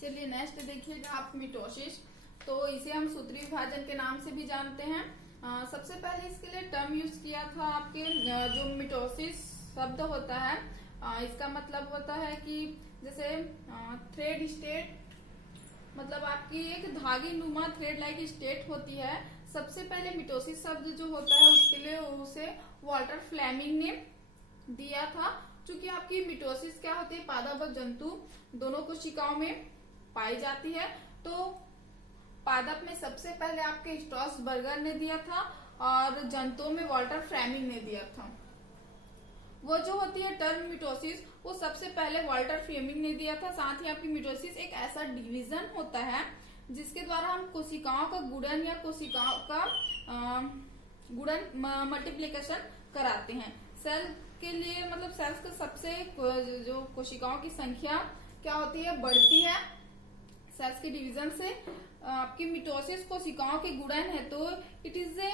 चलिए नेक्स्ट देखिएगा आप मिटोसिस। तो इसे हम सूत्री विभाजन के नाम से भी जानते हैं। सबसे पहले इसके लिए टर्म यूज किया था आपके जो मिटोसिस शब्द होता है, इसका मतलब होता है कि जैसे थ्रेड स्टेट, मतलब आपकी एक धागे नुमा थ्रेड लाइक स्टेट होती है। सबसे पहले मिटोसिस शब्द जो होता है उसके लिए उसे वॉल्टर फ्लेमिंग ने दिया था। क्योंकि आपकी मिटोसिस क्या होती है, पादप और जंतु दोनों कोशिकाओं में पाई जाती है। तो पादप में सबसे पहले आपके स्ट्रॉसबर्गर ने दिया था और जंतुओं में वॉल्टर फ्लेमिंग ने दिया था। वो जो होती है टर्म मिटोसिस वो सबसे पहले वॉल्टर फ्लेमिंग ने दिया था। साथ ही आपकी मिटोसिस एक ऐसा डिवीजन होता है जिसके द्वारा हम कोशिकाओं का गुणन या कोशिकाओं का गुणन मल्टीप्लिकेशन कराते हैं। सेल के लिए मतलब सेल्स का सबसे जो कोशिकाओं की संख्या क्या होती है, बढ़ती है सेल्स के डिवीजन से। आपकी मिटोसिस कोशिकाओं के गुणन है, तो it is a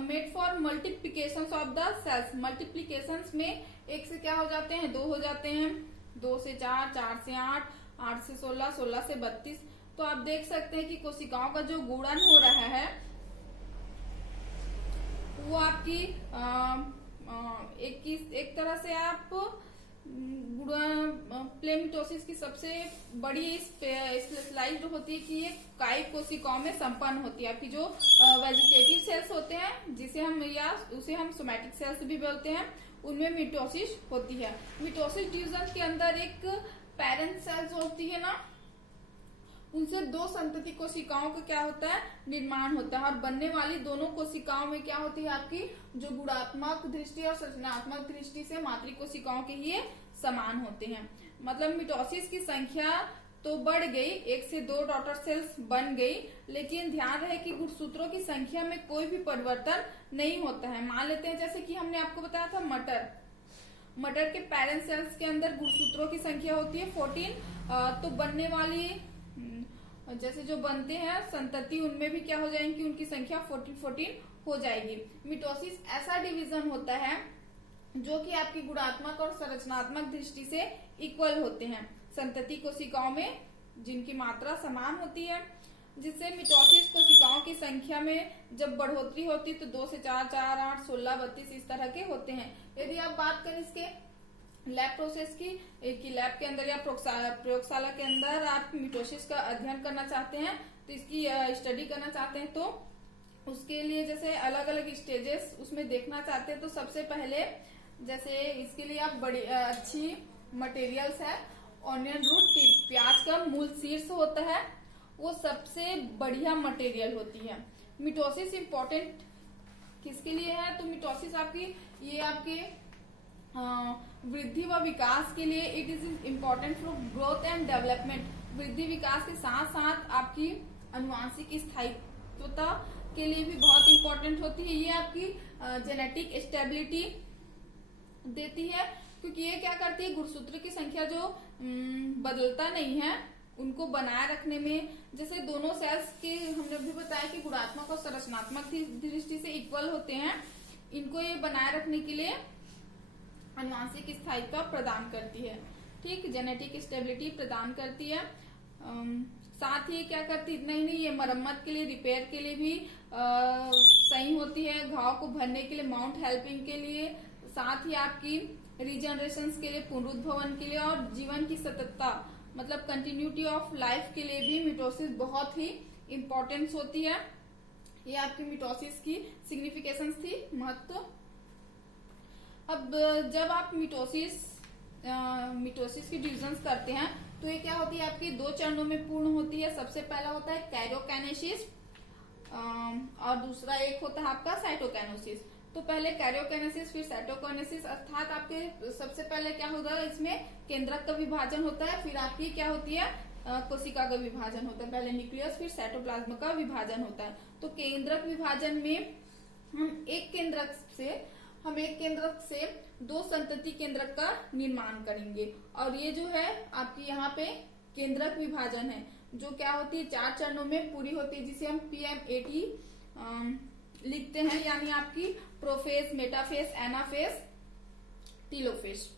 made for multiplication of the cells. Multiplication में एक से क्या हो जाते हैं, 2 हो जाते हैं, 2 से 4, 4 से 8, 8 से 16, 16 से 32। तो आप देख सकते हैं कि कोशिकाओं का जो गुणन हो रहा है वो आपकी एक तरह से आप प्लेमिटोसिस की सबसे बड़ी स्लाइड होती है कि ये काई कोशिकाओं में संपन्न होती है। आपकी जो वेजिटेटिव सेल्स होते हैं जिसे हम या उसे हम सोमैटिक सेल्स भी बोलते हैं, उनमें मिटोसिस होती है। मिटोसिस डिवीजन के अंदर एक पेरेंट सेल्स होती है ना, उनसे 2 संतति कोशिकाओं का क्या होता है, निर्माण होता है। और बनने वाली दोनों कोशिकाओं में क्या होती है, आपकी जो गुणात्मक दृष्टि और संरचनात्मक दृष्टि से मातृ कोशिकाओं के ये समान होते हैं। मतलब मिटोसिस की संख्या तो बढ़ गई, 1 से 2 डॉटर सेल्स बन गई, लेकिन ध्यान रहे कि गुणसूत्रों की संख्या में कोई भी परिवर्तन नहीं होता है। मान लेते हैं जैसे कि हमने आपको बताया था मटर के पेरेंट सेल्स के अंदर गुणसूत्रों की संख्या होती है 14, तो बनने वाली जैसे जो बनते हैं संतति उनमें भी क्या हो जाएंगी, उनकी संख्या 14 हो जाएगी। मिटोसिस ऐसा डिवीजन होता है जो कि आपकी गुणात्मक और संरचनात्मक दृष्टि से इक्वल होते हैं संतति कोशिकाओं में जिनकी मात्रा समान होती है, जिससे मिटोसिस कोशिकाओं की संख्या में जब बढ़ोतरी होती है तो 2 से 4, 4, 8, 16, 32 इस तरह के होते हैं। यदि आप बात करें इसके लैब प्रोसेस की, एक लैब के अंदर या प्रयोगशाला के अंदर आप मिटोसिस का अध्ययन करना चाहते हैं, तो इसकी स्टडी करना चाहते हैं, तो उसके लिए जैसे अलग अलग स्टेजेस उसमें देखना चाहते हैं, तो सबसे पहले जैसे इसके लिए आप बड़ी अच्छी मटेरियल्स है ऑनियन रूट टिप, प्याज का मूल शीर्ष होता है, वो सबसे बढ़िया मटेरियल होती है। मिटोसिस इम्पोर्टेंट किसके लिए है, तो मिटोसिस आपकी ये आपके वृद्धि व विकास के लिए it is important for growth and development. वृद्धि विकास के साथ साथ आपकी अनुवांशिक स्थायित्वता के लिए भी बहुत इंपॉर्टेंट होती है। ये आपकी जेनेटिक स्टेबिलिटी देती है, क्योंकि ये क्या करती है, गुणसूत्र की संख्या जो बदलता नहीं है उनको बनाए रखने में, जैसे दोनों सेल्स के हमने भी बताया कि गुणात्मक और संरचनात्मक दृष्टि से इक्वल होते हैं, इनको ये बनाए रखने के लिए अनुवांशिक स्थायित्व प्रदान करती है। ठीक, जेनेटिक स्टेबिलिटी प्रदान करती है। साथ ही क्या करती है, इतना ही नहीं, ये मरम्मत के लिए, रिपेयर के लिए भी सही होती है, घाव को भरने के लिए, माउंट हेल्पिंग के लिए, साथ ही आपकी रीजनरेशन के लिए, पुनरुद्भवन के लिए और जीवन की सततता मतलब कंटिन्यूटी ऑफ लाइफ के लिए भी मिटोसिस बहुत ही इम्पोर्टेंस होती है। ये आपकी मिटोसिस की सिग्निफिकेशन थी, महत्व। अब जब आप मिटोसिस की डिविजन्स करते हैं तो ये क्या होती है, आपकी 2 चरणों में पूर्ण होती है। सबसे पहला होता है कैरियोकाइनेसिस और दूसरा एक होता है आपका साइटोकाइनेसिस। तो पहले कैरियोकाइनेसिस फिर साइटोकाइनेसिस, अर्थात आपके सबसे पहले क्या होता है, इसमें केंद्रक का विभाजन होता है, फिर आपकी क्या होती है, कोशिका का विभाजन होता है। पहले न्यूक्लियस फिर साइटोप्लाज्म का विभाजन होता है। तो केंद्रक विभाजन में हम एक केंद्रक से 2 संतति केंद्रक का निर्माण करेंगे। और ये जो है आपकी यहाँ पे केंद्रक विभाजन है जो क्या होती है, 4 चरणों में पूरी होती है, जिसे हम PMAT लिखते हैं, यानी आपकी प्रोफेज, मेटाफेज, एनाफेज, टीलोफेज।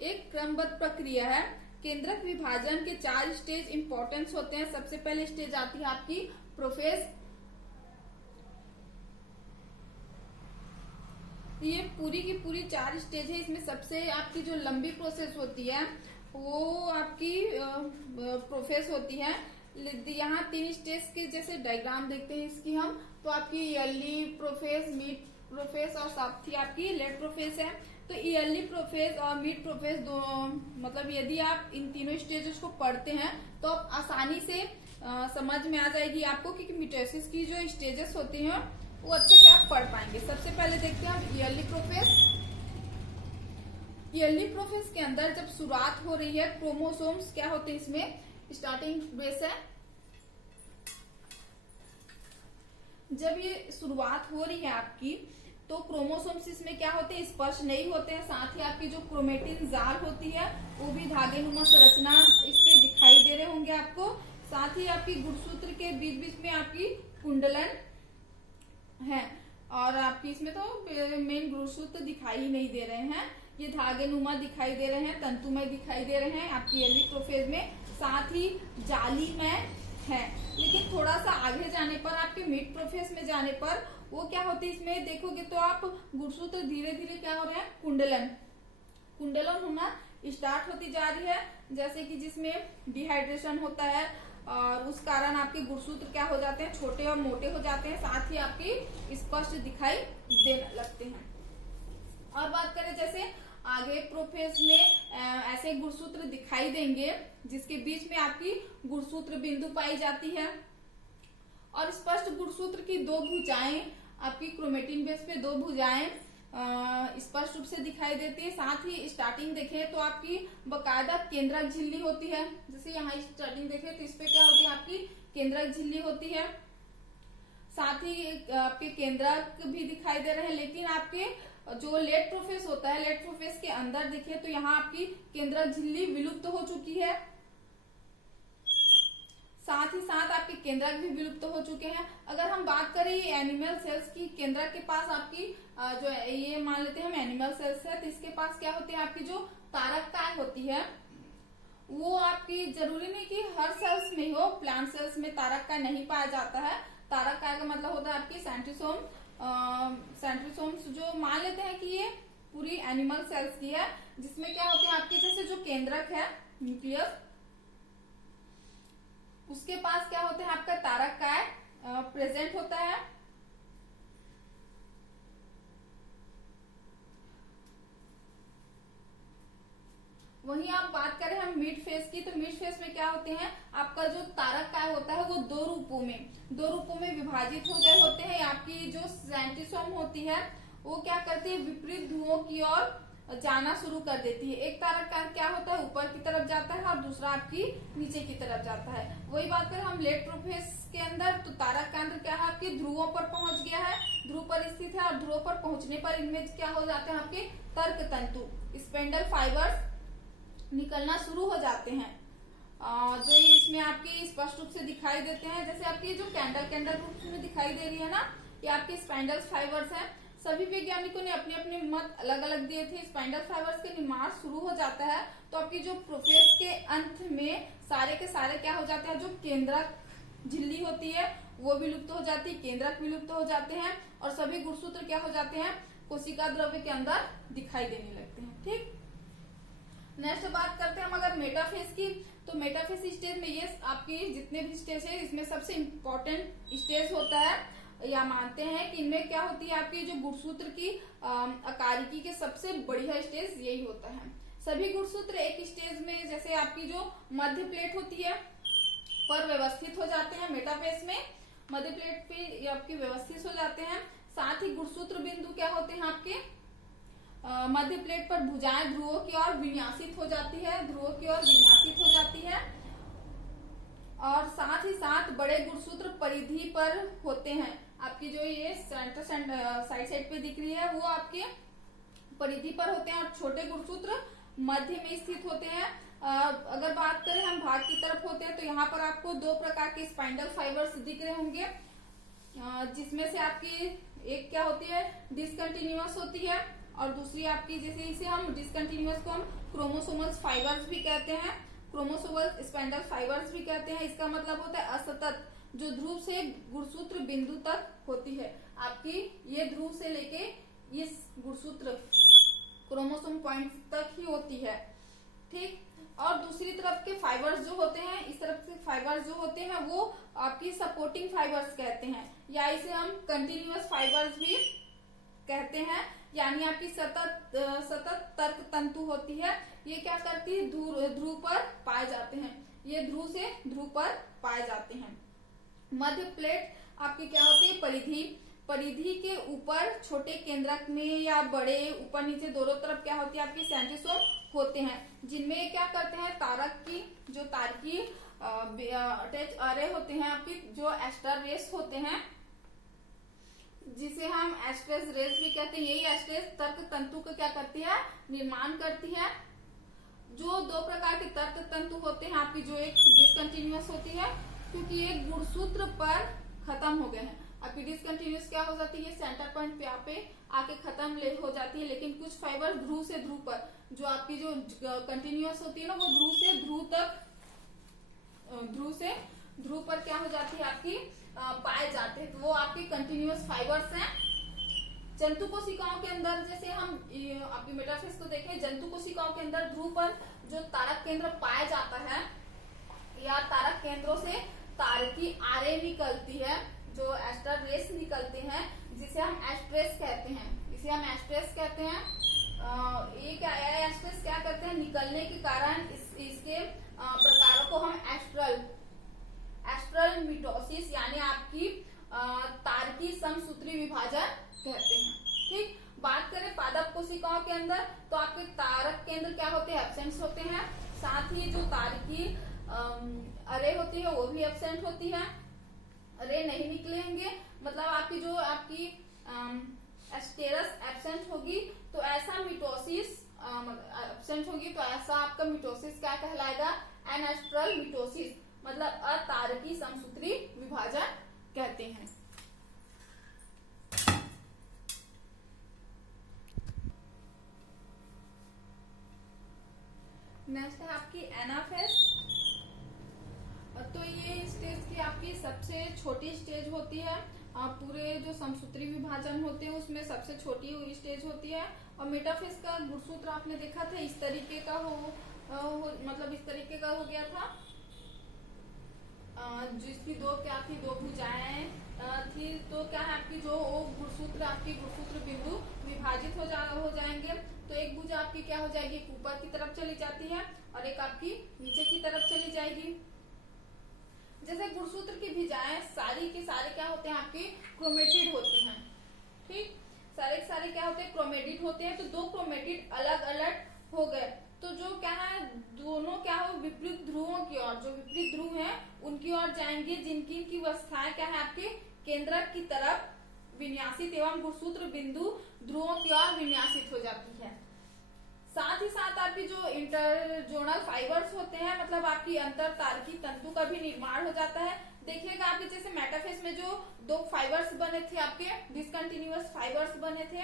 एक क्रमबद्ध प्रक्रिया है केंद्रक विभाजन के 4 स्टेज इंपॉर्टेंस होते हैं। सबसे पहले स्टेज आती है आपकी प्रोफेज। ये पूरी की पूरी 4 स्टेज है। इसमें सबसे आपकी जो लंबी प्रोसेस होती है वो आपकी प्रोफेस होती है। यहाँ 3 स्टेज के जैसे डायग्राम देखते हैं इसकी हम, तो आपकी ईयरली प्रोफेस, मिड प्रोफेस और साथ ही आपकी लेट प्रोफेस है। तो ईयरली प्रोफेस और मिड प्रोफेस दो, मतलब यदि आप इन तीनों स्टेजेस को पढ़ते हैं तो आप आसानी से समझ में आ जाएगी आपको कि मिटोसिस की जो स्टेजेस होती हैं वो अच्छे से आप पढ़ पाएंगे। सबसे पहले देखते हैं हम ईयरली प्रोफेस। ईयरली प्रोफेस के अंदर जब शुरुआत हो रही है, क्रोमोसोम्स क्या होते हैं इसमें, स्टार्टिंग बेस है। जब ये शुरुआत हो रही है आपकी, तो क्रोमोसोम्स इसमें क्या होते हैं, स्पष्ट नहीं होते हैं। साथ ही आपकी जो क्रोमेटिन जाल होती है वो भी धागेनुमा संरचना इस पे दिखाई दे रहे होंगे आपको। साथ ही आपकी गुणसूत्र के बीच बीच में आपकी कुंडलन है, और आपकी इसमें तो मेन गुणसूत्र दिखाई ही नहीं दे रहे हैं, ये धागेनुमा दिखाई दे रहे हैं, तंतुमय दिखाई दे रहे हैं आपकी ईयरली प्रोफेज में। साथ ही जालीमय है। लेकिन थोड़ा सा आगे जाने पर, आपके मिड प्रोफेस में जाने पर वो क्या होती है, इसमें देखोगे तो आप गुणसूत्र धीरे धीरे क्या हो रहे हैं, कुंडलन होना स्टार्ट होती जा रही है। जैसे कि जिसमें डिहाइड्रेशन होता है और उस कारण आपके गुणसूत्र क्या हो जाते हैं, छोटे और मोटे हो जाते हैं। साथ ही आपकी स्पष्ट दिखाई देने लगते हैं। और बात करें जैसे आगे प्रोफेज में ऐसे गुणसूत्र दिखाई देंगे जिसके बीच में आपकी गुणसूत्र बिंदु पाई जाती है, और स्पष्ट गुणसूत्र की 2 भुजाएं, आपकी क्रोमेटिन बेस पे 2 भुजाएं स्पष्ट रूप से दिखाई देती है। साथ ही स्टार्टिंग देखें तो आपकी बकायदा केंद्रक झिल्ली होती है। जैसे यहाँ स्टार्टिंग देखें तो इस पे क्या होती है, आपकी केंद्रक झिल्ली होती है। साथ ही आपके केंद्रक भी दिखाई दे रहे हैं। लेकिन आपके जो लेट प्रोफेस होता है, लेट प्रोफेस के अंदर देखिए तो यहाँ आपकी केंद्रक झिल्ली विलुप्त हो चुकी है। साथ ही साथ आपके केंद्रक भी विलुप्त हो चुके हैं। अगर हम बात करें एनिमल सेल्स की, केंद्रक के पास आपकी जो ये मान लेते हैं हम एनिमल सेल्स है, तो इसके पास क्या होती है, आपकी जो तारककाय होती है वो आपकी, जरूरी नहीं कि हर सेल्स में हो, प्लांट सेल्स में तारककाय नहीं पाया जाता है। तारककाय का मतलब होता है आपकी सेंट्रोसोम। सेंट्रोसोम्स जो मान लेते हैं कि ये पूरी एनिमल सेल्स की है, जिसमें क्या होते हैं आपके जैसे जो केंद्रक है न्यूक्लियस, उसके पास क्या होते हैं, आपका तारककाय प्रेजेंट होता है। वहीं आप बात करें हम मिड फेज की, तो मिड फेज में क्या होते हैं, आपका जो तारककाय होता है वो 2 रूपों में विभाजित हो गए होते हैं। आपकी जो सेंट्रोसोम होती है वो क्या करती है, विपरीत ध्रुवों की ओर जाना शुरू कर देती है। एक तारककाय क्या होता है, ऊपर की तरफ जाता है और दूसरा आपकी नीचे की तरफ जाता है। वही बात करें हम लेट प्रोफेस के अंदर, तो तारककाय क्या है, आपके ध्रुवों पर पहुंच गया है, ध्रुव पर स्थित है, और ध्रुव पर पहुंचने पर इनमें क्या हो जाते हैं, आपके तर्क तंतु, स्पेंडल फाइबर्स निकलना शुरू हो जाते हैं, जो इसमें आपकी स्पष्ट रूप से दिखाई देते हैं। जैसे आपकी जो कैंडल रूप में दिखाई दे रही है ना, ये आपके स्पाइंडल फाइबर्स हैं। सभी वैज्ञानिकों ने अपने अपने मत अलग अलग दिए थे। स्पाइंडल फाइबर्स के निर्माण शुरू हो जाता है तो आपकी जो प्रोफेस के अंत में सारे के सारे क्या हो जाते हैं, जो केंद्रक झिल्ली होती है वो विलुप्त हो जाती है, केंद्रक विलुप्त हो जाते हैं, और सभी गुणसूत्र क्या हो जाते हैं, कोशिका द्रव्य के अंदर दिखाई देने लगते हैं। ठीक, नेक्स्ट बात करते हैं हम अगर मेटाफेज की, तो मेटाफेज स्टेज में ये आपकी जितने भी स्टेज है इसमें सबसे इम्पोर्टेंट स्टेज होता है, या मानते हैं कि इनमें क्या होती है, आपकी जो गुणसूत्र की आकारिकी के सबसे बढ़िया स्टेज यही होता है। सभी गुणसूत्र एक स्टेज में, जैसे आपकी जो मध्य प्लेट होती है पर व्यवस्थित हो जाते हैं। मेटाफेज में मध्य प्लेट पे आपकी व्यवस्थित हो जाते हैं। साथ ही गुणसूत्र बिंदु क्या होते हैं, आपके मध्य प्लेट पर भुजाएं ध्रुवों की ओर विन्यासित हो जाती है, और साथ ही साथ बड़े गुणसूत्र परिधि पर होते हैं। आपकी जो ये सेंटर साइड पे दिख रही है वो आपके परिधि पर होते हैं, और छोटे गुणसूत्र मध्य में स्थित होते हैं। अगर बात करें हम भाग की तरफ होते हैं, तो यहाँ पर आपको 2 प्रकार के स्पाइंडल फाइबर्स दिख रहे होंगे, जिसमें से आपकी एक क्या होती है, डिसकंटिन्यूअस होती है, और दूसरी आपकी, जैसे इसे हम डिसकंटिन्यूअस को हम क्रोमोसोमल फाइबर्स भी कहते हैं। क्रोमोसोमल स्पाइंडल फाइबर्स भी कहते हैं। इसका मतलब होता है असतत, जो ध्रुव से गुणसूत्र बिंदु तक होती है। आपकी ये ध्रुव से लेके इस गुणसूत्र क्रोमोसोम पॉइंट तक ही होती है, ठीक। और दूसरी तरफ के फाइबर्स जो होते हैं, इस तरफ के फाइबर्स जो होते हैं वो आपकी सपोर्टिंग फाइबर्स कहते हैं, या इसे हम कंटिन्यूअस फाइबर्स भी कहते हैं। यानी आपकी सतत तर्क तंतु होती है। ये क्या करती है, ध्रुव पर पाए जाते हैं, ये ध्रुव से ध्रुव पर पाए जाते हैं। मध्य प्लेट आपकी क्या होती है, परिधि। परिधि के ऊपर छोटे केंद्रक में या बड़े ऊपर नीचे दोनों तरफ क्या होती है, आपकी सेंट्रोसोम होते हैं, जिनमें क्या करते हैं, तारक की जो तारकीय अटैच अरे होते हैं, आपकी जो एस्टर रेस होते हैं, जिसे हम एस्ट्रेस रेस भी कहते हैं। यही एस्ट्रेस तर्क तंतु का क्या करती है, निर्माण करती है। जो दो प्रकार के तर्क तंतु होते हैं आपकी, जो एक डिसकंटिन्यूअस होती है क्योंकि ये गुणसूत्र पर खत्म हो गए हैं। आपकी डिसकंटिन्यूअस क्या हो जाती है, सेंटर पॉइंट पे यहाँ पे आके खत्म हो जाती है। लेकिन कुछ फाइबर ध्रुव से ध्रुव पर, जो आपकी जो कंटिन्यूअस होती है ना, वो ध्रुव से ध्रुव तक, ध्रुव से ध्रुव पर क्या हो जाती है, आपकी पाए जाते हैं। तो वो आपके कंटिन्यूअस फाइबर्स हैं। जंतु कोशिकाओं के अंदर जैसे हम आपकी मेटाफेज को देखें, जंतु कोशिकाओं के अंदर ध्रुव पर जो तारक केंद्र पाया जाता है, या तारक केंद्रों से तारकी आरे निकलती है, जो एस्टर रेस निकलते हैं, जिसे हम एस्ट्रेस कहते हैं। इसे हम एस्ट्रेस कहते हैं। ये क्या है, एस्ट्रेस क्या करते हैं, निकलने के कारण इसके प्रकारों को हम एस्ट्रल मिटोसिस यानी आपकी तारकी समसूत्री विभाजन कहते हैं, ठीक। बात करें पादप कोशिकाओं के अंदर, तो आपके तारक केंद्र क्या होते हैं, एब्सेंट होते हैं। साथ ही जो तारकी अरे होती है वो भी एब्सेंट होती है, अरे नहीं निकलेंगे। मतलब आपकी जो आपकी एस्टेरस एब्सेंट होगी, तो ऐसा मिटोसिस एब्सेंट होगी, तो ऐसा आपका मिटोसिस क्या कहलाएगा, एनेस्ट्रल मिटोसिस, मतलब अतारकी समसूत्री विभाजन कहते हैं। नेक्स्ट है आपकी एनाफेज। तो ये स्टेज की आपकी सबसे छोटी स्टेज होती है। पूरे जो समसूत्री विभाजन होते हैं उसमें सबसे छोटी स्टेज होती है। और मेटाफेज का गुणसूत्र आपने देखा था, इस तरीके का मतलब इस तरीके का हो गया था, जिसकी दो क्या थी, दो भुजाएं थी। तो क्या है आपकी जो गुणसूत्र, आपकी गुणसूत्र बिंदु विभाजित हो जाएंगे। तो एक भुजा आपकी क्या हो जाएगी, ऊपर की तरफ चली जाती है और एक आपकी नीचे की तरफ चली जाएगी। जैसे गुणसूत्र की भुजाएं सारी के सारे क्या होते हैं, आपके क्रोमेटिड होते हैं, ठीक। सारे के सारे क्या होते हैं, क्रोमेटिड होते हैं। तो दो क्रोमेटिड अलग अलग हो गए, तो जो क्या है, दोनों क्या हो, विपरीत ध्रुवों की ओर, जो विपरीत ध्रुव हैं उनकी ओर जाएंगे, जिनकी की अवस्थाएं क्या है, आपके केंद्रक की तरफ विन्यासित एवं गुणसूत्र बिंदु ध्रुवों की ओर विन्यासित हो जाती है। साथ ही साथ आपकी जो इंटरजोनल फाइबर्स होते हैं, मतलब आपकी अंतर तारकी तंतु का भी निर्माण हो जाता है। देखिएगा आपके जैसे मेटाफेज में जो दो फाइबर्स बने थे, आपके डिसकंटिन्यूअस फाइबर्स बने थे,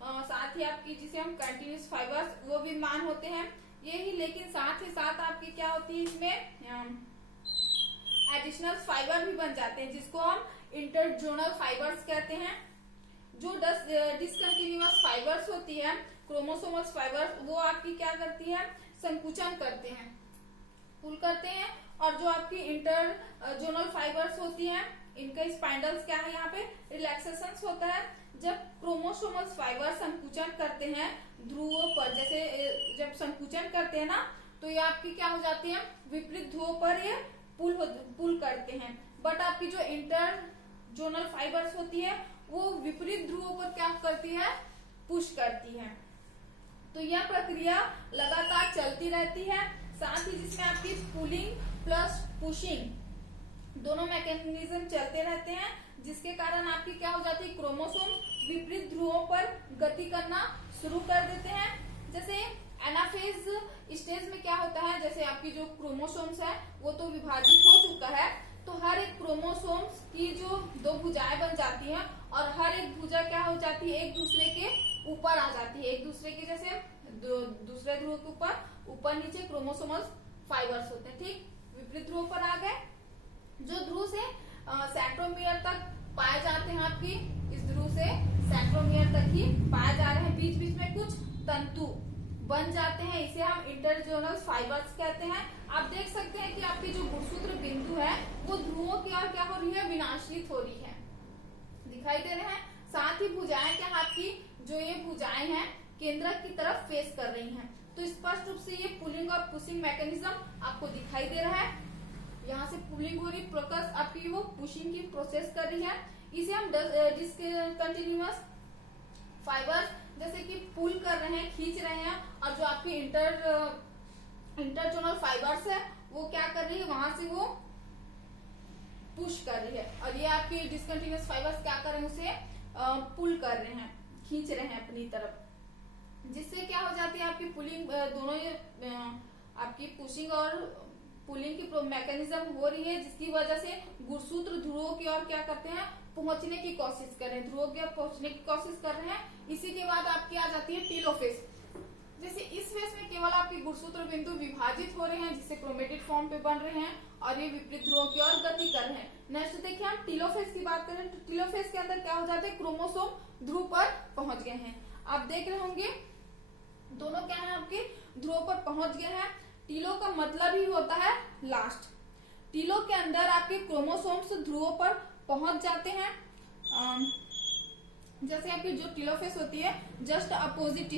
साथ ही आपकी जिसे हम कंटिन्यूअस फाइबर्स वो भी मान होते हैं यही। लेकिन साथ ही साथ आपकी क्या होती है, इसमें एडिशनल फाइबर भी बन जाते हैं, जिसको हम इंटरजोनल फाइबर्स कहते हैं। जो डिसकंटिन्यूअस फाइबर्स होती है, क्रोमोसोमल फाइबर्स, वो आपकी क्या करती है, संकुचन करते हैं, पुल करते हैं। और जो आपकी इंटरजोनल फाइबर्स होती हैं, इनका स्पाइंडल्स क्या है, यहाँ पे रिलैक्सेशन होता है। जब क्रोमोसोमल फाइबर संकुचन करते हैं ध्रुवों पर, जैसे जब संकुचन करते हैं ना, तो ये आपकी क्या हो जाती है, विपरीत ध्रुवों पर ये पुल करते हैं। बट आपकी जो इंटरजोनल फाइबर्स होती है वो विपरीत ध्रुवों पर क्या करती है, पुश करती है। तो यह प्रक्रिया लगातार चलती रहती है। साथ ही जिसमें आपकी पुलिंग प्लस पुशिंग दोनों मैकेनिज्म चलते रहते हैं, जिसके कारण आपकी क्या हो जाती है, क्रोमोसोम विपरीत ध्रुवों पर गति करना शुरू कर देते हैं। जैसे एनाफेज स्टेज में क्या होता है, जैसे आपकी जो क्रोमोसोम्स है वो तो विभाजित हो चुका है, तो हर एक क्रोमोसोम्स की जो दो भुजाएं बन जाती हैं और हर एक भुजा क्या हो जाती है, एक दूसरे के ऊपर आ जाती है, एक दूसरे के जैसे दूसरे ध्रुव के ऊपर नीचे क्रोमोसोमल फाइबर्स होते हैं। ठीक, विपरीत ध्रुव पर आ गए। जो ध्रुव से सेंट्रोमियर तक पाए जाते हैं, आपकी इस ध्रुव से सेंट्रोमियर तक ही पाए जा रहे हैं, बीच बीच में कुछ तंतु बन जाते हैं, इसे हम इंटरजोनल फाइबर्स कहते हैं। आप देख सकते हैं कि आपकी जो गुणसूत्र बिंदु है वो ध्रुवों की ओर क्या हो रही है, विनाशित हो रही है, दिखाई दे रहे हैं। साथ ही भुजाएं क्या, आपकी जो ये भुजाएं हैं केंद्रक की तरफ फेस कर रही हैं। तो स्पष्ट रूप से ये पुलिंग और पुशिंग मैकेनिज्म आपको दिखाई दे रहा है। यहाँ से पुलिंग हो रही, प्रोकस आपकी वो पुशिंग की प्रोसेस कर रही है। इसे हम डिसकंटिन्यूअस फाइबर्स जैसे कि पुल कर रहे हैं, खींच रहे हैं, और जो आपकी इंटरजोनल फाइबर्स है वो क्या कर रही है, वहां से वो पुश कर रही है, और ये आपकी डिसकंटिन्यूअस फाइबर्स क्या कर रहे हैं, उसे पुल कर रहे हैं, खींच रहे हैं अपनी तरफ, जिससे क्या हो जाती है आपकी पुलिंग, दोनों ये आपकी पुशिंग और पुलिंग की मैकेनिज्म हो रही है, जिसकी वजह से गुणसूत्र ध्रुवों की ओर क्या करते हैं, पहुंचने की कोशिश कर रहे हैं, ध्रुवों की ओर पहुंचने की कोशिश कर रहे हैं। इसी के बाद आपकी आ जाती है टेलोफेज। जैसे इस फेज में केवल आपके गुणसूत्र बिंदु विभाजित हो रहे हैं, जिससे क्रोमेटिड फॉर्म पे बन रहे हैं, और ये विपरीत ध्रुवों की ओर गति कर रहे हैं। नेक्स्ट देखिए हम टीलोफेज की बात करें, तो टीलोफेज के अंदर क्या हो जाता है, क्रोमोसोम ध्रुव पर पहुंच गए हैं। आप देख रहे होंगे दोनों क्या है, आपके ध्रुव पर पहुंच गए हैं। टीलो का मतलब ही होता है लास्ट। टीलो के अंदर आपके क्रोमोसोम्स ध्रुवों पर पहुंच जाते हैं। जैसे आपकी जो टीलोफेज होती है जस्ट अपोजिट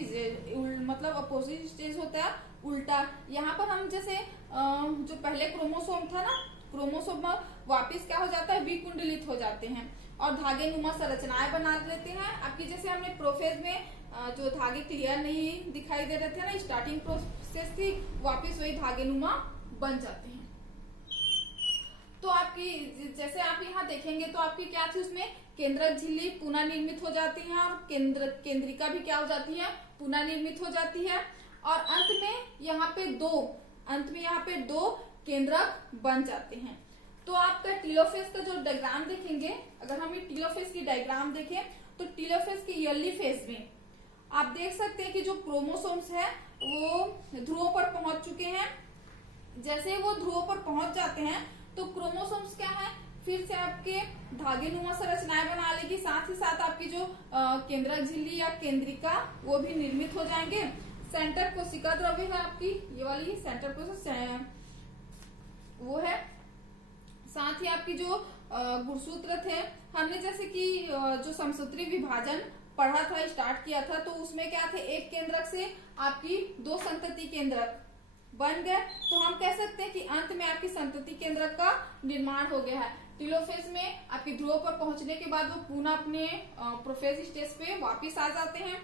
मतलब अपोजिट स्टेज होता है, उल्टा। यहाँ पर हम जैसे जो पहले क्रोमोसोम था ना, क्रोमोसोम वापिस क्या हो जाता है, विकुंडलित हो जाते हैं और धागे नुमा संरचनाएं बना लेते हैं। आपकी जैसे हमने प्रोफेज में जो धागे क्लियर नहीं दिखाई दे रहे थे ना, स्टार्टिंग प्रोसेस थी, वापिस वही धागे नुमा बन जाते हैं। तो आपकी जैसे आप यहाँ देखेंगे तो आपकी क्या थी, उसमें केंद्रक झिल्ली पुनः निर्मित हो जाती है, और केंद्रिका भी क्या हो जाती है, पुनः निर्मित हो जाती है, और अंत में यहाँ पे दो केंद्रक बन जाते हैं। तो आपका टीलोफेज का जो डायग्राम देखेंगे, अगर हम ये टीलोफेज की डायग्राम देखें तो टीलोफेज की ईयरली फेज में आप देख सकते हैं कि जो क्रोमोसोम्स है वो ध्रुवों पर पहुंच चुके हैं। जैसे वो ध्रुवों पर पहुंच जाते हैं तो क्रोमोसोम्स क्या है, फिर से आपके धागे नुमा संरचनाएं बना लेगी, साथ ही साथ आपकी जो केंद्रक झिल्ली या केंद्रिका वो भी निर्मित हो जाएंगे। सेंटर कोशिका द्रव्य है आपकी, ये वाली सेंटर प्रोसेस वो है। साथ ही आपकी जो गुणसूत्र थे, हमने जैसे कि जो समसूत्री विभाजन पढ़ा था, स्टार्ट किया था, तो उसमें क्या थे, एक केंद्रक से आपकी दो संतति केंद्रक बन गए। तो हम कह सकते हैं कि अंत में आपकी संतति केंद्रक का निर्माण हो गया है। टीलोफेज में आपकी ध्रुव पर पहुंचने के बाद वो पुनः अपने प्रोफेज स्टेज पे वापिस आ जाते हैं,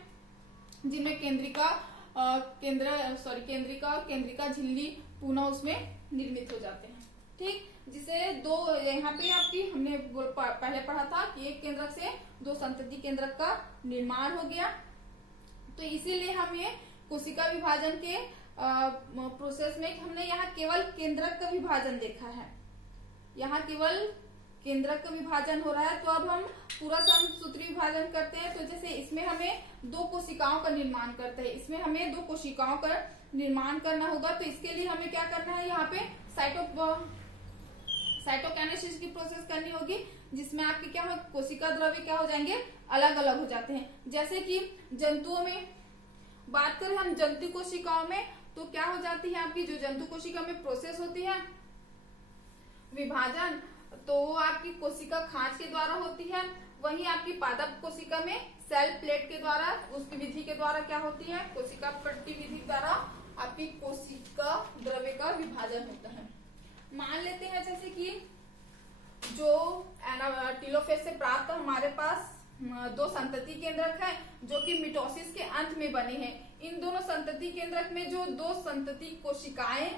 जिनमें केंद्रिका और केंद्रिका झिल्ली पुनः उसमें निर्मित हो जाते हैं। ठीक, जिसे दो यहाँ पे आपकी हमने पहले पढ़ा था कि एक केंद्रक से दो संतति केंद्रक का निर्माण हो गया। तो इसीलिए हम ये कोशिका विभाजन के प्रोसेस में हमने यहाँ केवल केंद्रक का विभाजन देखा है, यहाँ केवल केंद्रक का विभाजन हो रहा है। तो अब हम पूरा समसूत्री विभाजन करते हैं। तो जैसे इसमें हमें दो कोशिकाओं का निर्माण करते हैं, इसमें हमें दो कोशिकाओं का निर्माण करना होगा। तो इसके लिए हमें क्या करना है, यहाँ पे साइटोकाइनेसिस की प्रोसेस करनी होगी, जिसमें आपकी क्या हो, कोशिका द्रव्य क्या हो जाएंगे, अलग अलग हो जाते हैं। जैसे कि जंतुओं में बात करें हम, जंतु कोशिकाओं में तो क्या हो जाती है, आपकी जो जंतु कोशिका में प्रोसेस होती है विभाजन, तो वो आपकी कोशिका खांच के द्वारा होती है। वहीं आपकी पादप कोशिका में सेल प्लेट के द्वारा, उसकी विधि के द्वारा क्या होती है, कोशिका पट्टी विधि द्वारा आपकी कोशिका द्रव्य का विभाजन होता है। मान लेते हैं जैसे कि जो टीलोफेज से प्राप्त हमारे पास दो संतति केंद्रक है, जो कि मिटोसिस के अंत में बने हैं। इन दोनों संतति केंद्रक में जो दो संतति कोशिकाएं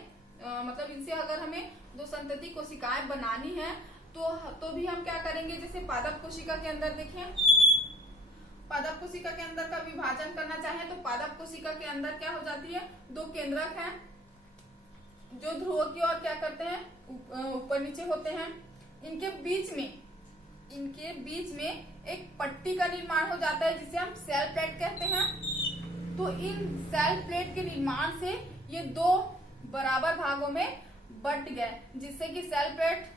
मतलब इनसे अगर हमें दो संतति कोशिकाएं बनानी है तो भी हम क्या करेंगे, जैसे पादप कोशिका के अंदर देखें, पादप कोशिका के अंदर का विभाजन करना चाहें तो पादप कोशिका के अंदर क्या हो जाती है, दो केंद्रक हैं जो ध्रुव की ओर क्या करते हैं, ऊपर नीचे होते हैं। इनके बीच में एक पट्टी का निर्माण हो जाता है, जिसे हम सेल प्लेट कहते हैं। तो इन सेल प्लेट के निर्माण से ये दो बराबर भागों में बंट गए, जिससे कि सेल प्लेट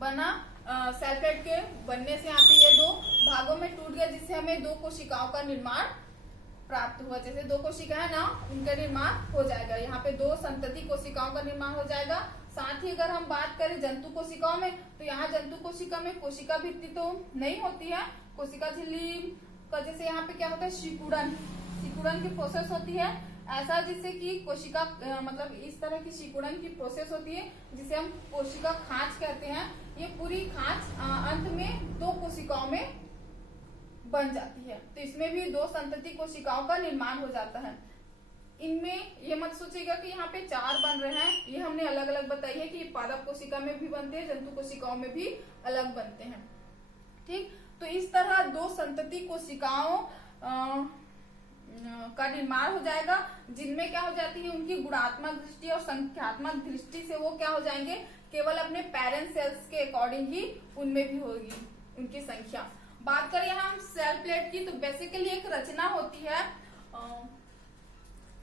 बना। सेल प्लेट के बनने से यहाँ पे ये दो भागों में टूट गया, जिससे हमें दो कोशिकाओं का निर्माण प्राप्त हुआ। जैसे दो कोशिका है ना, उनका निर्माण हो जाएगा। यहाँ पे दो संतति कोशिकाओं का निर्माण हो जाएगा। साथ ही अगर हम बात करें जंतु कोशिकाओं में, तो यहाँ जंतु कोशिका में कोशिका भित्ति तो नहीं होती है, कोशिका झिल्ली का जैसे यहाँ पे क्या होता है, सिकुड़न की प्रोसेस होती है ऐसा, जिससे कि कोशिका मतलब इस तरह की सिकुड़न की प्रोसेस होती है, जिसे हम कोशिका खांच कहते हैं। ये पूरी खांच अंत में दो कोशिकाओं में बन जाती है। तो इसमें भी दो संतति कोशिकाओं का निर्माण हो जाता है। इनमें ये मत सोचिएगा कि यहाँ पे चार बन रहे हैं, ये हमने अलग अलग बताई है कि पादप कोशिका में भी बनते हैं, जंतु कोशिकाओं में भी अलग बनते हैं। ठीक, तो इस तरह दो संतति कोशिकाओं का निर्माण हो जाएगा, जिनमें क्या हो जाती है, उनकी गुणात्मक दृष्टि और संख्यात्मक दृष्टि से वो क्या हो जाएंगे, केवल अपने पेरेंट सेल्स के अकॉर्डिंग ही उनमें भी होगी उनकी संख्या। बात करें यहाँ हम सेल प्लेट की, तो बेसिकली एक रचना होती है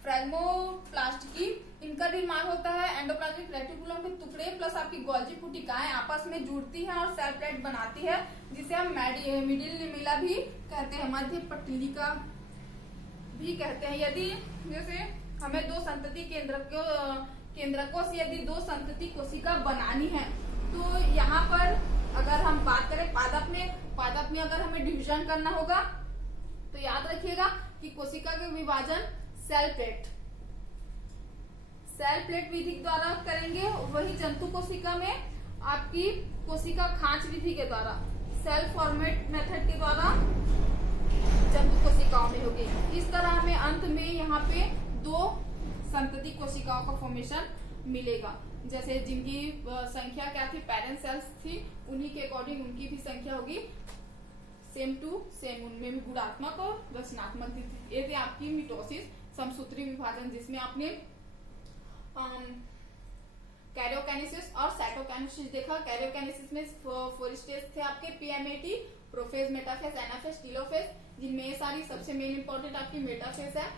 फ्रेगमोप्लास्ट की। इनका निर्माण होता है एंडोप्लाज्मिक रेटिकुलम के टुकड़े प्लस आपकी गोल्जी पुटिकाएं आपस में जुड़ती हैं और सेल प्लेट बनाती है, जिसे हम मिडिल लिमिला भी कहते हैं, मध्य पट्टिका भी कहते हैं। यदि जैसे हमें दो संतति केंद्रकों से यदि दो संतति कोशिका बनानी है, तो यहाँ पर अगर हम बात करें पादप में अगर हमें डिवीजन करना होगा, तो याद रखिएगा कि कोशिका के विभाजन सेल प्लेट विधि द्वारा करेंगे। वही जंतु कोशिका में आपकी कोशिका खांच विधि के द्वारा, सेल फॉर्मेट मेथड के द्वारा जंतु कोशिकाओं में होगी। इस तरह हमें अंत में यहाँ पे दो संतति कोशिकाओं का फॉर्मेशन मिलेगा। जैसे जिनकी संख्या क्या थी, पेरेंट सेल्स थी, उन्हीं के अकॉर्डिंग उनकी भी संख्या होगी सेम टू सेम, उनमें भी गुणात्मक और रचनात्मक थी। ये थी आपकी मिटोसिस, समसूत्री विभाजन, जिसमें आपने कैरियोकाइनेसिस और साइटोकाइनेसिस देखा। कैरियोकाइनेसिस में 4 स्टेज थे आपके, PMAT, prophase, metaphase, anaphase, telophase, जिनमें ये सारी सबसे मेन इंपॉर्टेंट आपकी मेटाफेज है,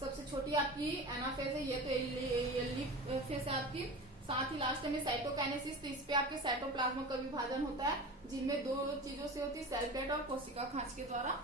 सबसे छोटी आपकी एनाफेज है, ये तो एलिफेज है आपकी। साथ ही लास्ट में साइटोकाइनेसिस, तो इस पे आपके साइटोप्लाज्म का विभाजन होता है, जिनमें दो चीजों से होती है, सेल प्लेट और कोशिका खांच के द्वारा